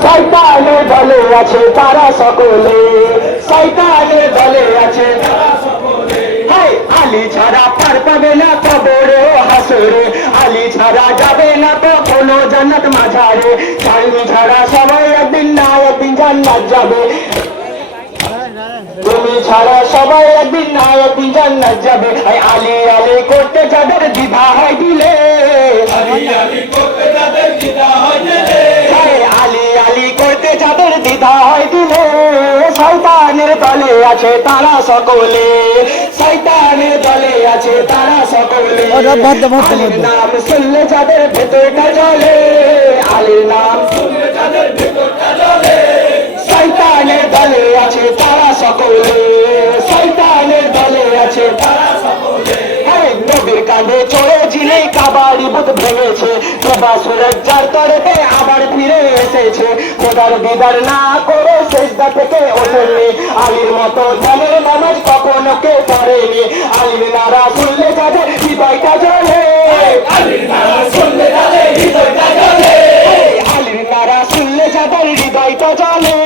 শয়তানের দলে আছে তারা সকলে, শয়তানের দলে আছে তারা সকলে। আলী ছাড়া পার পাবে না কবরে ও হাসরে, আলী ছাড়া যাবে না তো কোনো জান্নাত মাঝারে। আলী ছাড়া সবাই একদিন না একদিন জান্নাত যাবে, তুমি ছাড়া সবাই একদিন না একদিন জান্নাত যাবে। আলী আলী করতে যাদের দ্বিধা হয় দিলে, আলী আলী করতে যাদের দ্বিধা হয় দিলে, আলী আলী করতে যাদের দ্বিধা হয় দিলে, শয়তানের দলে আছে তারা সকলে, শয়তানের দলে আছে তারা সকলে। আলীর নাম শুনলে যাদের ভেতরটা জ্বলে, আলীর নাম শুনলে যাদের ভেতরটা জ্বলে, শয়তানের দলে আছে তারা সকলে, শয়তানের দলে আছে তারা সকলে। নবীর কাঁধে চড়ে যিনি কাবারি বুত ভেঙেছে, প্রভা সুরজ্জার তরেতে আবার ফিরে এসেছে। খোদার দিদার না করে সেজদা থেকে ওঠেননি, আলীর মতো ধ্যানের নামাজ কখনো কেউ পড়েনি। আলীর নারা শুনলে যাদের হৃদয়টা জ্বলে, আলীর নারা শুনলে যাদের হৃদয়টা জ্বলে, আলীর নারা শুনলে যাদের হৃদয়টা জ্বলে,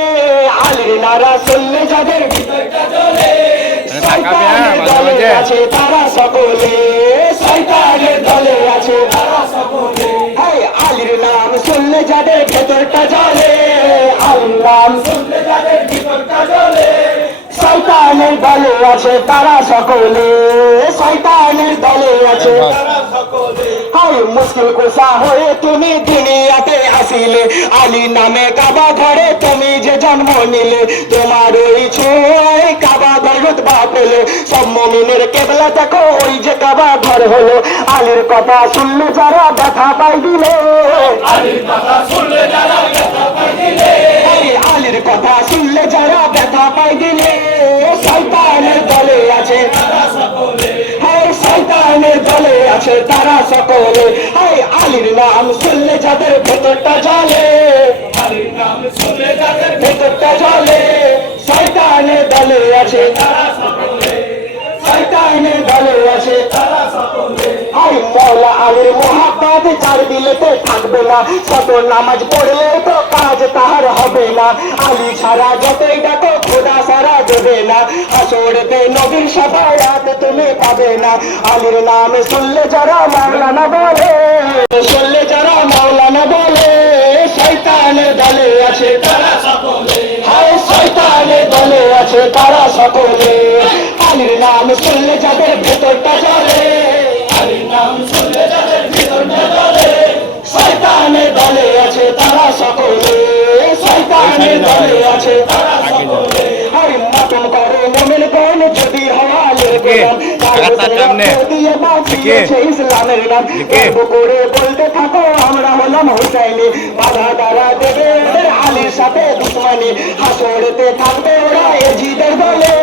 আলীর নারা শুনলে যাদের হৃদয়টা জ্বলে। শয়তানের দলে আছে তারা সকলে, শয়তানের দলে আছে তারা সকলে। আলীর নাম শুনলে যাদের ভেতরটা জ্বলে, আলীর নাম শুনলে যাদের ভেতরটা জ্বলে, শয়তানের দলে আছে তারা সকলে, শয়তানের দলে আছে তারা সকলে। মুশকিল কুশা হয়ে তুমি দুনিয়াতে আসিলে, আলী নামে কাবা ঘরে তুমি যে জন্ম নিলে, তোমার ওই ছোঁয়ায় কাবা ঘর রুতবা পেলে। সব মুমিনের কেবলা দেখো ওই যে কাবা ঘর হলো, আলীর কথা শুনলে যারা ব্যথা পাই দিলে, আলীর কথা শুনলে যারা ব্যথা পাই দিলে, আলীর কথা শুনলে যারা ব্যথা পাই দিলে, শয়তানের দলে আছে তারা সকলে, শয়তানের দলে আছে তারা সকলে। আলীর নাম শুনলে যাদের ভেতরটা জ্বলে, আলীর নাম শুনলে যাদের ভেতরটা জ্বলে, শয়তানের দলে আছে তারা সকলে, শয়তানের দলে আছে তারা সকলে। মওলা আলীর মোহাব্বত যার দিলেতে থাকবে না, শত নামাজ পড়লে তো কাজ তাহার হবে না। আলী ছাড়া যতই ডাকো খোদা সারা দেবে না, হাসরেতে নবীর শাফায়াত তুমি পাবে না। আলীর নাম শুনলে যারা মাওলানা বলে, শুনলে যারা মাওলানা বলে, শয়তানের দলে আছে তারা সকলে, শয়তানের দলে আছে তারা সকলে। আলীর নাম শুনলে যাদের ভেতরটা জ্বলে, আলীর নাম শুনলে যাদের ভেতরটা জ্বলে, শয়তানের দলে আছে তারা সকলে, শয়তানের দলে আছে তারা সকলে। মাতম করে মুমিন কোন যদি হওয়ালের গোলাম, দিয়ে বাঁচিয়েছে ইসলামের নাম। করে বলতে থাকো আমরা হলাম হুসাইনি, বাধা দ্বারা দেবে আলীর সাথে দুশ্মনী, হাসরেতে থাকবে ওরা এজিদের দলে,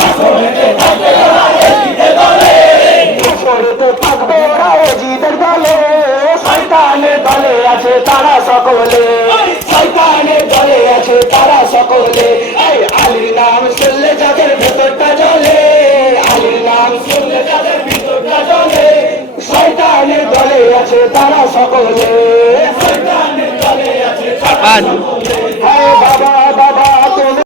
হাসরেতে থাকবে ওরা এজিদের দলে, হাসরেতে থাকবে ওরা এজিদের দলে। শয়তানের দলে আছে তারা সকলে, শয়তানের দলে আছে তারা সকলে। আলীর নাম শুনলে যাদের ভেতরটা জ্বলে, আলীর নাম শুনলে যাদের ভেতরটা জ্বলে, শয়তানের দলে আছে তারা সকলে, শয়তানের দলে আছে তারা সকলে।